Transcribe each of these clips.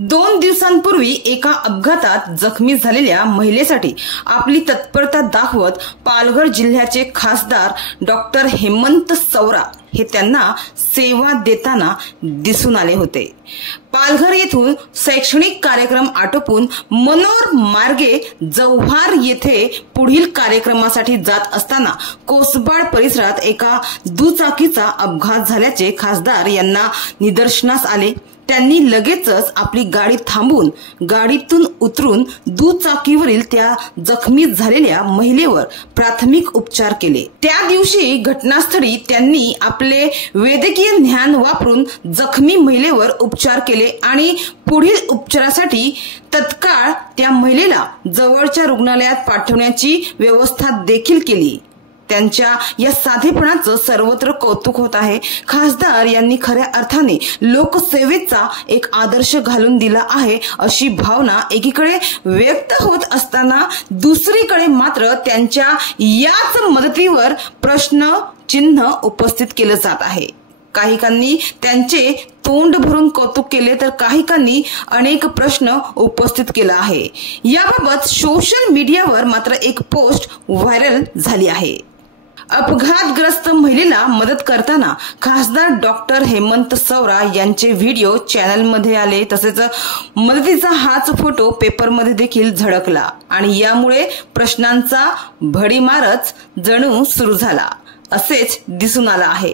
2 दिवसांपूर्वी एका अपघातात जखमी झालेल्या महिलेसाठी आपली तत्परता दाखवत पालघर जिल्ह्याचे खासदार डॉक्टर हेमंत सौरा हे त्यांना सेवा देताना दिसून आले होते। पालघर येथून शैक्षणिक कार्यक्रम आटोपून मनोर मार्गे जव्हार येथे पुढील कार्यक्रमासाठी जात असताना कोसबाड परिसरात एका दुचाकीचा अपघात झाल्याचे खासदार यांना निदर्शनास आले। त्यांनी लगेचच आपली गाडी थांबवून गाडीतून उतरून दुचाकीवरील त्या जखमी झालेल्या महिलेवर प्राथमिक उपचार केले। त्या दिवशी घटनास्थळी त्यांनी आपले वैद्यकीय ज्ञान वापरून जखमी महिलेवर उपचार केले आणि पुढील उपचारासाठी तत्काळ त्या महिलेला जवळच्या रुग्णालयात पाठवण्याची व्यवस्था देखील केली। त्यांच्या या साधेपणाचं सर्वत्र कौतुक होत आहे। खासदार यांनी खऱ्या अर्थाने लोकसेवेचा एक आदर्श घालून दिला आहे अशी भावना एकीकडे व्यक्त होत असताना दुसरीकडे मात्र त्यांच्या याच मदतीवर प्रश्न चिन्ह उपस्थित केलं जात आहे। काहीकांनी त्यांचे तोंड भरून कौतुक केले तर काहीकांनी अनेक प्रश्न उपस्थित केला आहे। याबाबत सोशल मीडियावर मात्र एक पोस्ट व्हायरल झाली आहे। अपघातग्रस्त महिलेला मदत करताना खासदार डॉक्टर हेमंत सौरा यांचे व्हिडिओ चॅनलमध्ये आले। तसेच मदतीचा हाच फोटो पेपरमध्ये देखील झळकला आणि यामुळे प्रश्नांचा भडीमारच जणू सुरू झाला असेच दिसून आलं आहे।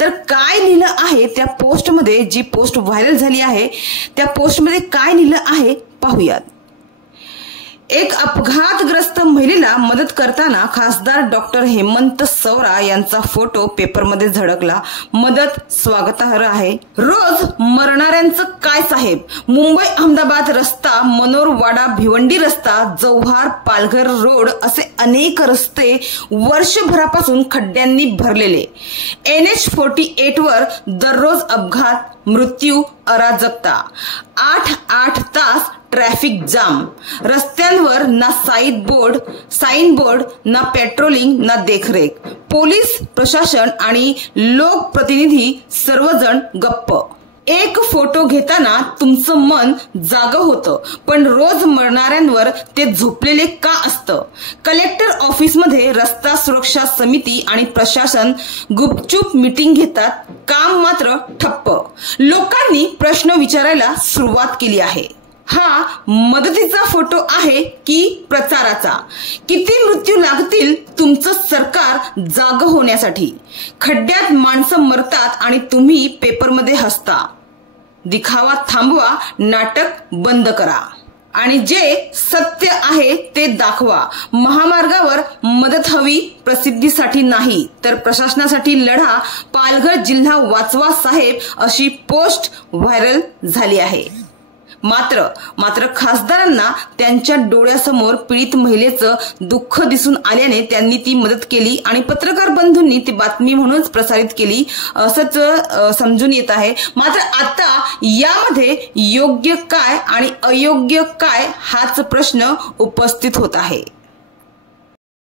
तर काय लिहिलं आहे त्या पोस्टमध्ये, जी पोस्ट व्हायरल झाली आहे त्या पोस्टमध्ये काय लिहिलं आहे पाहूयात। एक अपघातग्रस्त महिलेला मदत करताना खासदार डॉक्टर हेमंत सौरा यांचा फोटो पेपरमध्ये झळकला। मदत स्वागतार्ह आहे। रोज मरणाऱ्यांचं काय साहेब। मुंबई अहमदाबाद रस्ता, मनोरवाडा भिवंडी रस्ता, जव्हार पालघर रोड असे अनेक रस्ते वर्षभरापासून खड्ड्यांनी भरलेले। NH48 वर दररोज अपघात, मृत्यू, अराजकता, 8 तास ट्रॅफिक जाम, रस्त्यांवर ना साइन बोर्ड, ना पेट्रोलिंग, ना देखरेख, पोलीस प्रशासन आणि लोकप्रतिनिधी सर्वजण गप्प। एक फोटो घेताना तुमचं मन जागं होतं, पण रोज मरणाऱ्यांवर ते झोपलेले का असतं? कलेक्टर ऑफिसमध्ये रस्ता सुरक्षा समिती आणि प्रशासन गुपचूप मीटिंग घेतात, काम मात्र ठप्प। लोकांनी प्रश्न विचारायला सुरुवात केली आहे। हा मदतीचा फोटो आहे की प्रचाराचा? किती मृत्यू लागतील तुमचं सरकार जागं होण्यासाठी? खड्ड्यात माणसं मरतात आणि तुम्ही पेपरमध्ये हसता। दिखावा थांबवा, नाटक बंद करा आणि जे सत्य आहे ते दाखवा। महामार्गावर मदत हवी, प्रसिद्धीसाठी नाही तर प्रशासनासाठी लढा। पालघर जिल्हा वाचवा साहेब अशी पोस्ट व्हायरल झाली आहे। मात्र खासदारांना त्यांच्या डोळ्यासमोर पीडित महिलेचं दुःख दिसून आल्याने त्यांनी ती मदत केली आणि पत्रकार बंधूंनी ती बातमी म्हणूनच प्रसारित केली असंच समजून येत आहे। मात्र आता यामध्ये योग्य काय आणि अयोग्य काय हाच प्रश्न उपस्थित होत आहे।